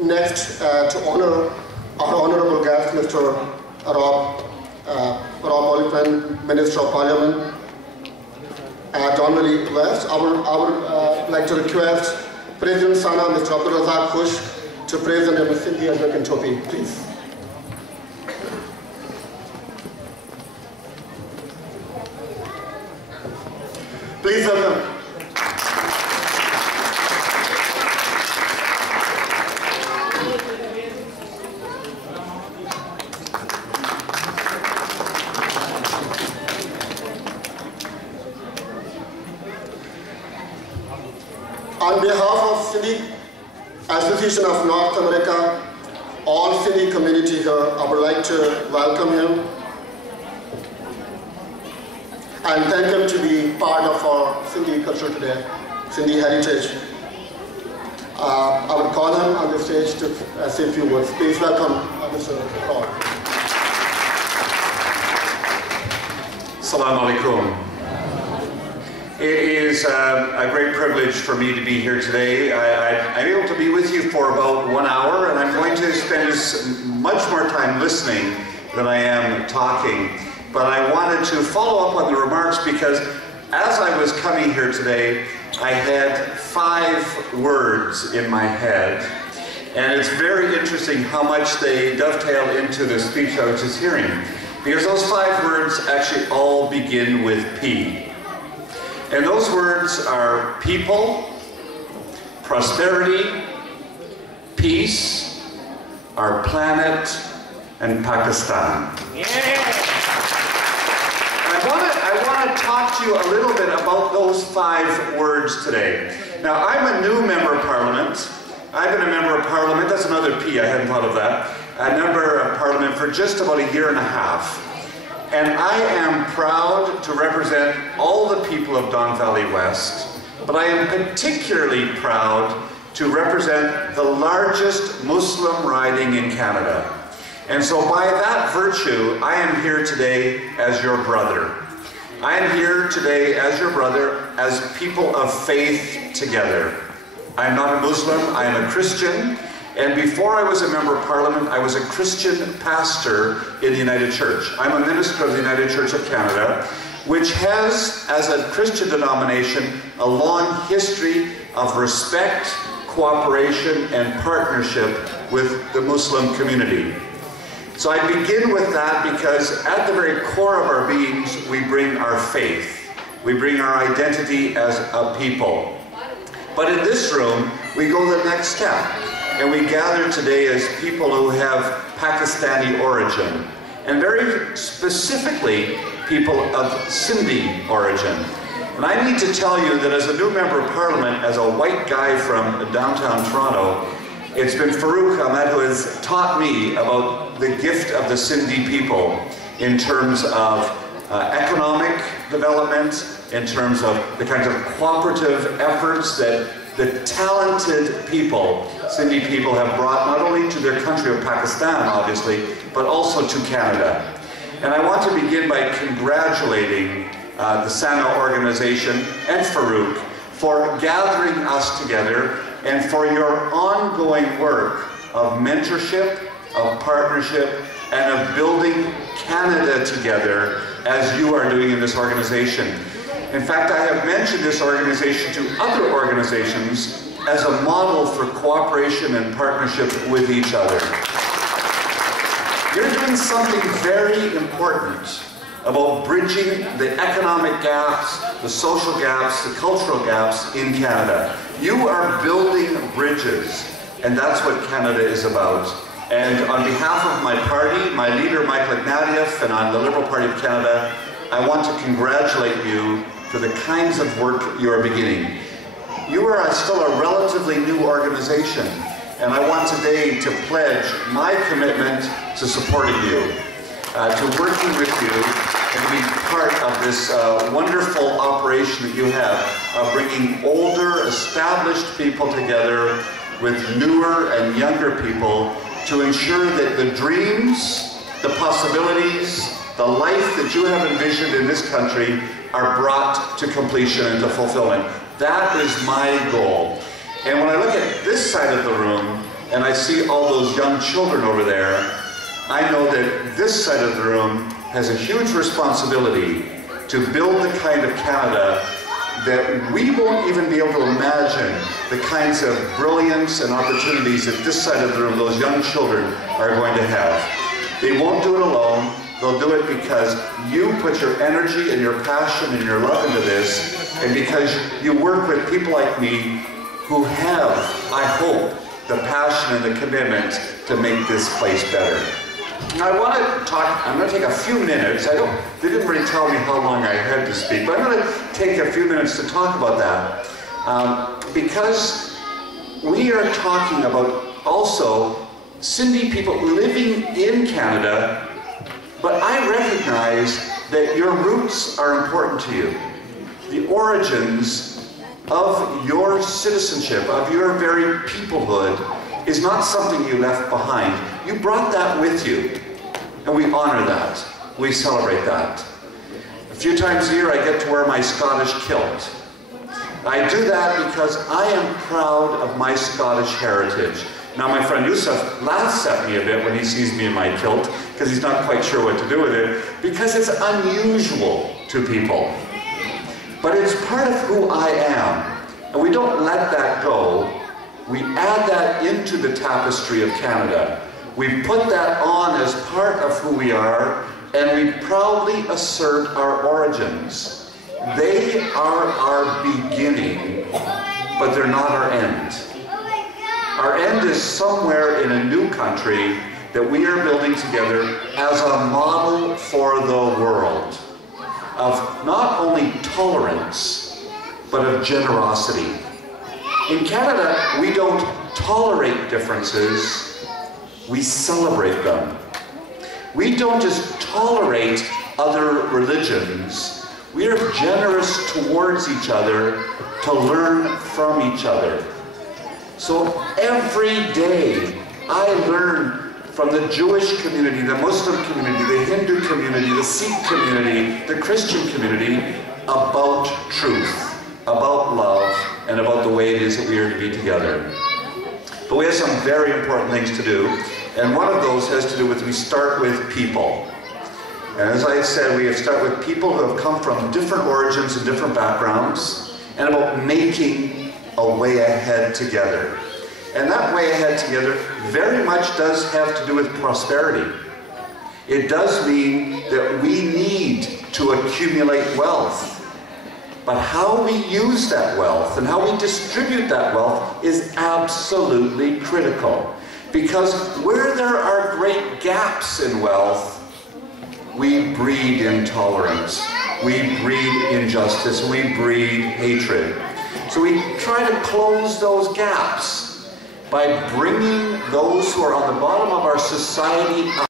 Next, to honor our honorable guest, Mr. Rob Oliphant, Minister of Parliament at Donvalley West, I would like to request President Sana, Mr. Abdul Razak Khush, to present him with Sindhi as in Topi, please. Please welcome. On behalf of Sindhi Association of North America, all Sindhi community here, I would like to welcome him and thank him to be part of our Sindhi culture today, Sindhi heritage. I would call him on the stage to say a few words. Please welcome Mr. Rob. Assalamu alaikum. It is a great privilege for me to be here today. I'm able to be with you for about 1 hour, and I'm going to spend as much more time listening than I am talking. But I wanted to follow up on the remarks because as I was coming here today, I had 5 words in my head. And it's very interesting how much they dovetail into the speech I was just hearing. Because those 5 words actually all begin with P. And those words are people, prosperity, peace, our planet, and Pakistan. Yeah. I want to talk to you a little bit about those 5 words today. Now, I'm a new member of Parliament. I've been a member of Parliament, that's another P, I hadn't thought of that. A member of Parliament for just about 1.5 years. And I am proud to represent all the people of Don Valley West, but I am particularly proud to represent the largest Muslim riding in Canada. And so by that virtue, I am here today as your brother. I am here today as your brother, as people of faith together. I am not a Muslim, I am a Christian. And before I was a member of Parliament, I was a Christian pastor in the United Church. I'm a minister of the United Church of Canada, which has, as a Christian denomination, a long history of respect, cooperation, and partnership with the Muslim community. So I begin with that because at the very core of our beings, we bring our faith. We bring our identity as a people. But in this room, we go the next step. And we gather today as people who have Pakistani origin, and very specifically, people of Sindhi origin. And I need to tell you that as a new member of Parliament, as a white guy from downtown Toronto, it's been Farooq Ahmed who has taught me about the gift of the Sindhi people in terms of economic development, in terms of the kinds of cooperative efforts that the talented people, Sindhi people, have brought not only to their country of Pakistan, obviously, but also to Canada. And I want to begin by congratulating the SANA organization and Farooq for gathering us together and for your ongoing work of mentorship, of partnership, and of building Canada together as you are doing in this organization. In fact, I have mentioned this organization to other organizations as a model for cooperation and partnership with each other. You're doing something very important about bridging the economic gaps, the social gaps, the cultural gaps in Canada. You are building bridges, and that's what Canada is about. And on behalf of my party, my leader, Michael Ignatieff, and on the Liberal Party of Canada, I want to congratulate you for the kinds of work you are beginning. You are still a relatively new organization, and I want today to pledge my commitment to supporting you, to working with you, and being part of this wonderful operation that you have of bringing older, established people together with newer and younger people to ensure that the dreams, the possibilities, the life that you have envisioned in this country are brought to completion and to fulfillment. That is my goal. And when I look at this side of the room and I see all those young children over there, I know that this side of the room has a huge responsibility to build the kind of Canada that we won't even be able to imagine the kinds of brilliance and opportunities that this side of the room, those young children, are going to have. They won't do it alone. They'll do it because you put your energy and your passion and your love into this, and because you work with people like me who have, I hope, the passion and the commitment to make this place better. Now I want to talk, I'm going to take a few minutes. They didn't really tell me how long I had to speak, but I'm going to take a few minutes to talk about that. Because we are talking about also Sindhi people living in Canada, but I recognize that your roots are important to you. The origins of your citizenship, of your very peoplehood, is not something you left behind. You brought that with you, and we honor that. We celebrate that. A few times a year I get to wear my Scottish kilt. I do that because I am proud of my Scottish heritage. Now my friend Yusuf laughs at me a bit when he sees me in my kilt, because he's not quite sure what to do with it, because it's unusual to people. But it's part of who I am, and we don't let that go. We add that into the tapestry of Canada. We put that on as part of who we are, and we proudly assert our origins. They are our beginning, but they're not our end. Our end is somewhere in a new country that we are building together as a model for the world of not only tolerance, but of generosity. In Canada, we don't tolerate differences, we celebrate them. We don't just tolerate other religions, we are generous towards each other to learn from each other. So every day I learn from the Jewish community, the Muslim community, the Hindu community, the Sikh community, the Christian community about truth, about love, and about the way it is that we are to be together. But we have some very important things to do, and one of those has to do with we start with people. And as I said, we start with people who have come from different origins and different backgrounds, and about making a way ahead together. And that way ahead together very much does have to do with prosperity. It does mean that we need to accumulate wealth. But how we use that wealth and how we distribute that wealth is absolutely critical. Because where there are great gaps in wealth, we breed intolerance, we breed injustice, we breed hatred. So we try to close those gaps by bringing those who are on the bottom of our society up.